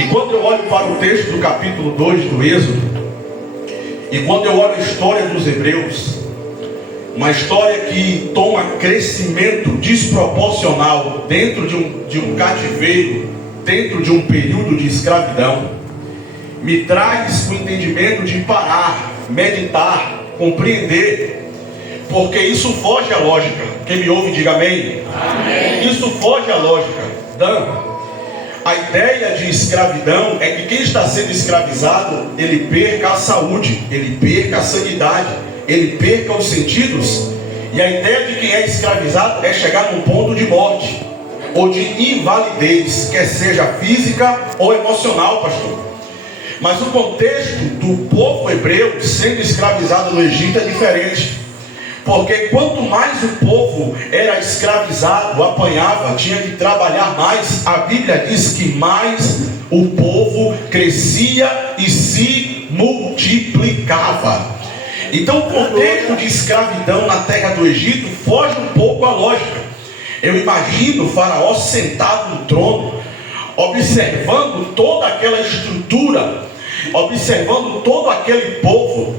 E quando eu olho para o texto do capítulo 2 do Êxodo, e quando eu olho a história dos hebreus, uma história que toma crescimento desproporcional dentro de um cativeiro, dentro de um período de escravidão, me traz o entendimento de parar, meditar, compreender, porque isso foge à lógica. Quem me ouve, diga amém. Amém. Isso foge à lógica. A ideia de escravidão é que quem está sendo escravizado, ele perca a saúde, ele perca a sanidade, ele perca os sentidos. E a ideia de quem é escravizado é chegar num ponto de morte ou de invalidez, quer seja física ou emocional, pastor. Mas o contexto do povo hebreu sendo escravizado no Egito é diferente. Porque quanto mais o povo era escravizado, apanhava, tinha que trabalhar mais, a Bíblia diz que mais o povo crescia e se multiplicava. Então o contexto de escravidão na terra do Egito foge um pouco à lógica. Eu imagino o faraó sentado no trono, observando toda aquela estrutura, observando todo aquele povo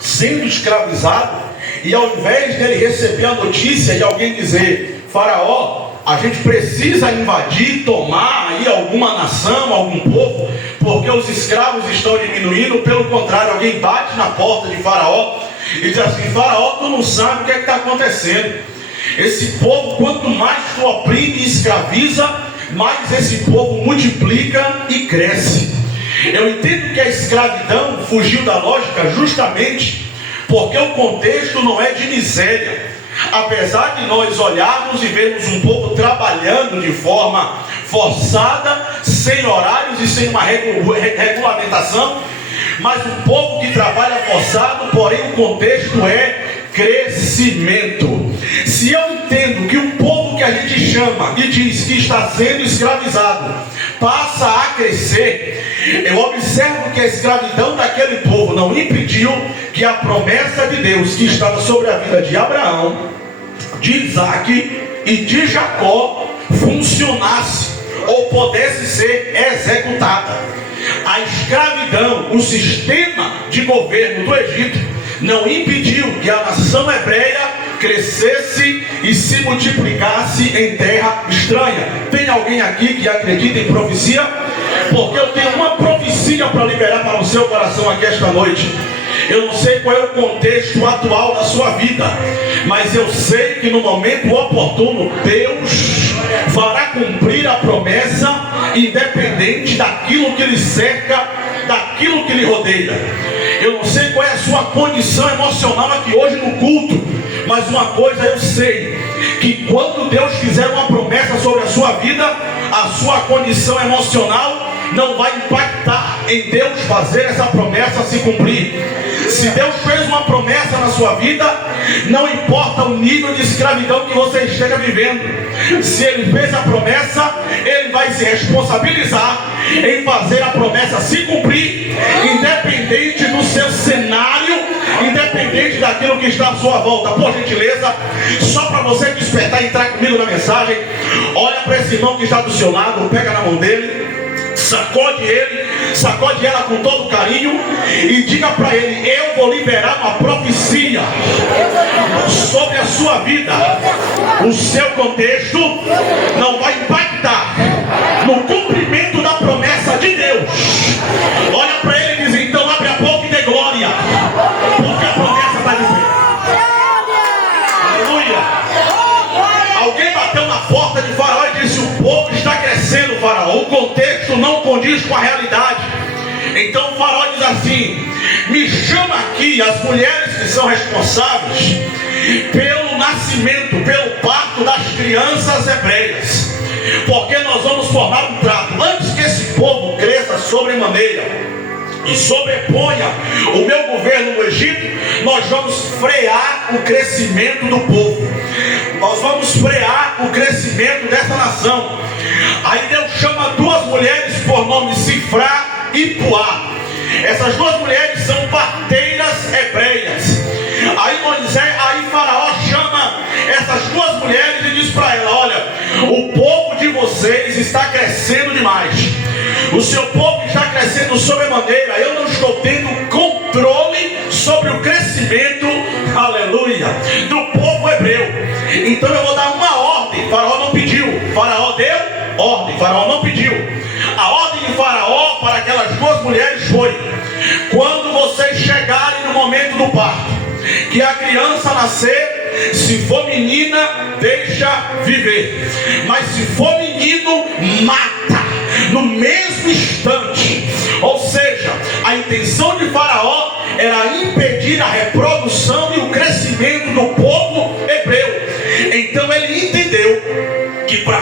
sendo escravizado, e ao invés dele receber a notícia de alguém dizer: Faraó, a gente precisa invadir, tomar aí alguma nação, algum povo, porque os escravos estão diminuindo. Pelo contrário, alguém bate na porta de Faraó e diz assim: Faraó, tu não sabe o que está acontecendo. Esse povo, quanto mais tu oprime e escraviza, mais esse povo multiplica e cresce. Eu entendo que a escravidão fugiu da lógica justamente porque o contexto não é de miséria. Apesar de nós olharmos e vermos um povo trabalhando de forma forçada, sem horários e sem uma regulamentação, mas um povo que trabalha forçado, porém o contexto é crescimento. Se eu entendo que um povo que a gente chama e diz que está sendo escravizado passa a crescer, eu observo que a escravidão daquele povo não impediu que a promessa de Deus que estava sobre a vida de Abraão, de Isaac e de Jacó funcionasse ou pudesse ser executada. A escravidão, o sistema de governo do Egito, não impediu que a nação hebreia crescesse e se multiplicasse em terra estranha. Tem alguém aqui que acredita em profecia? Porque eu tenho uma profecia para liberar para o seu coração aqui esta noite. Eu não sei qual é o contexto atual da sua vida, mas eu sei que no momento oportuno Deus fará cumprir a promessa, independente daquilo que lhe cerca, daquilo que lhe rodeia. Eu não sei qual é a sua condição emocional aqui hoje no culto, mas uma coisa eu sei, que quando Deus fizer uma promessa sobre a sua vida, a sua condição emocional não vai impactar em Deus fazer essa promessa se cumprir. Se Deus fez uma promessa na sua vida, não importa o nível de escravidão que você esteja vivendo. Se Ele fez a promessa, Ele vai se responsabilizar em fazer a promessa se cumprir, independente do seu cenário, independente daquilo que está à sua volta. Por gentileza, só para você despertar e entrar comigo na mensagem, olha para esse irmão que está do seu lado, pega na mão dele, sacode ele, sacode ela com todo carinho e diga para ele: eu vou liberar uma profecia sobre a sua vida. O seu contexto não vai impactar no cumprimento da promessa de Deus. Olha para ele e diz: então abre a boca e dê glória, porque a promessa está de pé. Aleluia. Alguém bateu na porta de Faraó e disse: o povo está crescendo, Faraó. O contexto não condiz com a realidade. Então o Faraó diz assim: me chama aqui as mulheres que são responsáveis pelo nascimento, pelo parto das crianças hebreias, porque nós vamos formar um trato. Antes que esse povo cresça sobremaneira e sobreponha o meu governo no Egito, nós vamos frear o crescimento do povo, nós vamos frear o crescimento dessa nação. Aí Deus chama duas mulheres por nome Sifrá e Puá. Essas duas mulheres são parteiras hebreias. Aí Faraó chama essas duas mulheres e diz para ela: olha, o povo de vocês está crescendo demais. o seu povo está crescendo sobremaneira, eu não estou tendo controle sobre o crescimento, aleluia, do povo hebreu. Então eu vou dar uma ordem. Faraó não pediu, Faraó deu ordem, Faraó não pediu. A ordem de Faraó para aquelas duas mulheres foi: quando vocês chegarem no momento do parto, que a criança nascer, se for menina, deixa viver, mas se for menino, mata no mesmo instante. Ou seja, a intenção de Faraó era impedir a reprodução e o crescimento do povo hebreu. Então ele entendeu que para